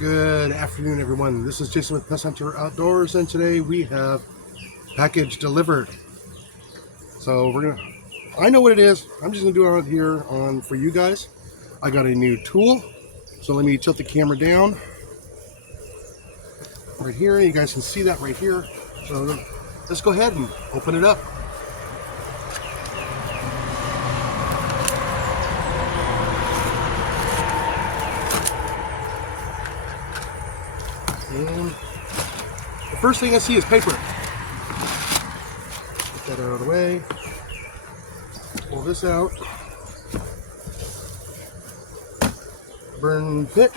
Good afternoon, everyone. This is Jason with Pest Hunter Outdoors, and today we have package delivered. So I know what it is. I'm just gonna do it out here for you guys. I got a new tool, so let me tilt the camera down right here. You guys can see that right here. So let's go ahead and open it up. And the first thing I see is paper. Get that out of the way. Pull this out. Burn pit.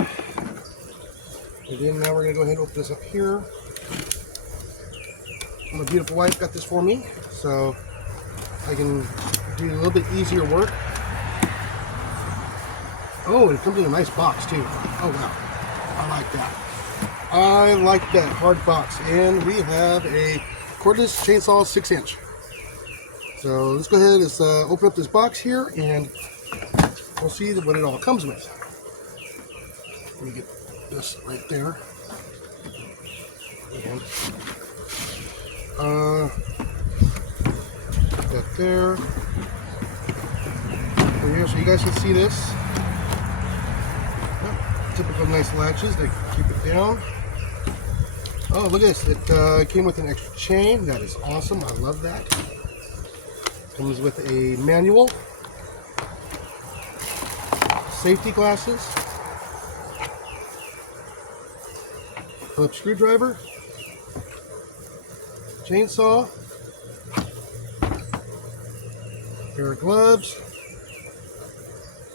And then now we're going to go ahead and open this up here. My beautiful wife got this for me, so I can do a little bit easier work. Oh, it comes in a nice box too. Oh wow, I like that. I like that hard box, and we have a cordless chainsaw 6-inch. So let's go ahead and open up this box here, and we'll see what it all comes with. Let me get this right there, and put that there. So you guys can see this. Typical nice latches to keep it down. Oh, look at this. It came with an extra chain. That is awesome. I love that. Comes with a manual. Safety glasses. Phillips screwdriver. Chainsaw. Pair of gloves.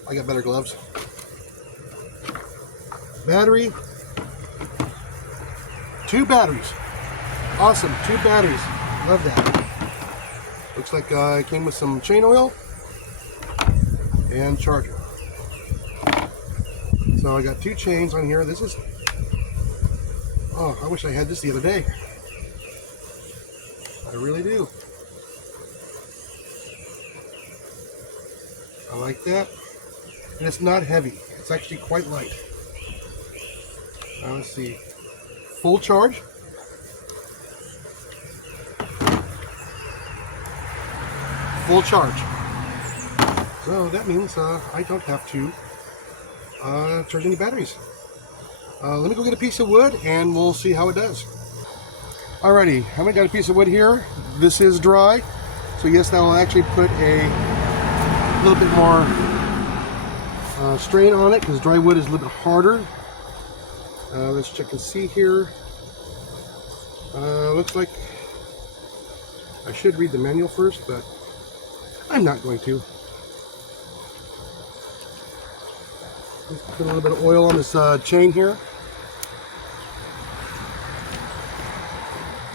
I got better gloves. Battery. 2 batteries. Awesome, 2 batteries. Love that. Looks like it came with some chain oil and charger. So I got 2 chains on here. This is, oh, I wish I had this the other day. I really do. I like that. And it's not heavy. It's actually quite light. Now let's see. Full charge. Full charge. So that means I don't have to charge any batteries. Let me go get a piece of wood and we'll see how it does. Alrighty, I got a piece of wood here. This is dry, so yes, that will actually put a little bit more strain on it because dry wood is a little bit harder. Let's check and see here. Looks like I should read the manual first, but I'm not going to. Let's put a little bit of oil on this chain here.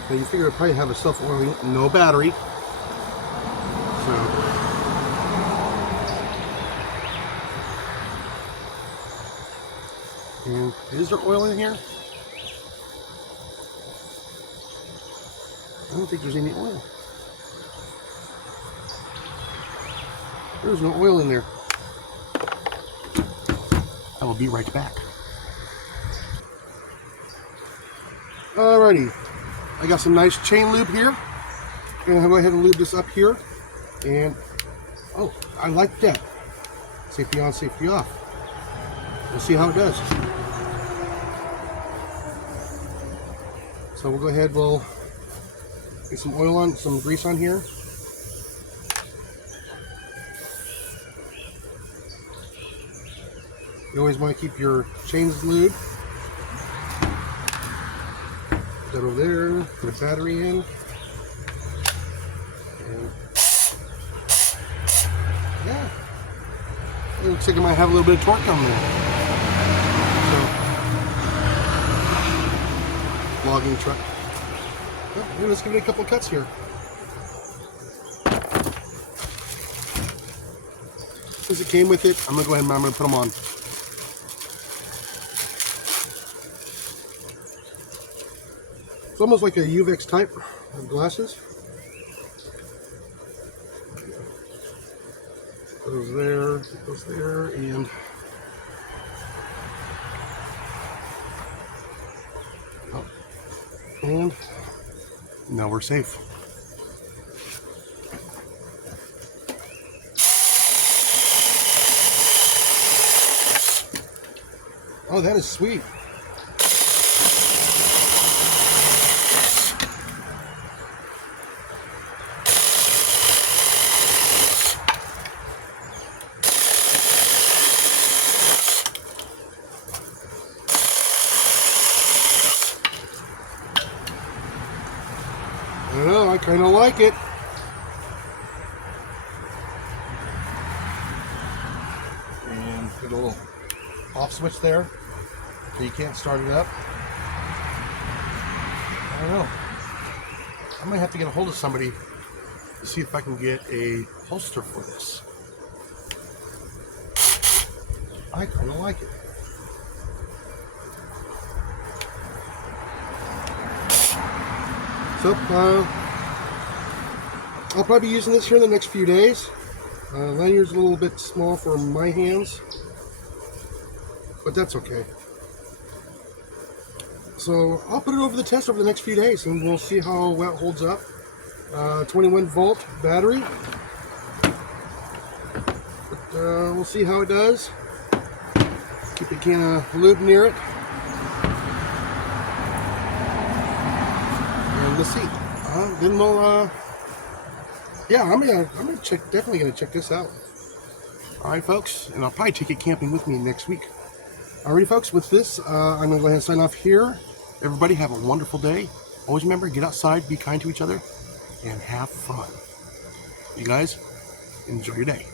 Now you figure it'd probably have a self-oiling, no battery. So. And is there oil in here? I don't think there's any oil. There's no oil in there. I will be right back. Alrighty. I got some nice chain lube here. I'm going to go ahead and lube this up here. And, oh, I like that. Safety on, safety off. We'll see how it does. So we'll go ahead, we'll get some oil on, some grease on here. You always want to keep your chains lubed. Put that over there, put a battery in. And yeah, it looks like it might have a little bit of torque on there. Logging truck. Oh, let's give it a couple cuts here. Since it came with it, I'm gonna go ahead and I'm gonna put them on. It's almost like a UVX type of glasses. Goes there, and And now we're safe. Oh, that is sweet. I don't know, I kind of like it. And put a little off switch there so you can't start it up. I don't know. I might have to get a hold of somebody to see if I can get a holster for this. I kind of like it. So, I'll probably be using this here in the next few days. Lanyard's a little bit small for my hands, but that's okay. So I'll put it over the test over the next few days, and we'll see how well it holds up. 21 volt battery, but we'll see how it does. Keep a can of lube near it, and we'll see. Then we'll, yeah, I'm definitely gonna check this out. All right, folks, and I'll probably take it camping with me next week. Alrighty, folks, with this, I'm gonna go ahead and sign off here. Everybody have a wonderful day. Always remember, get outside, be kind to each other, and have fun. You guys, enjoy your day.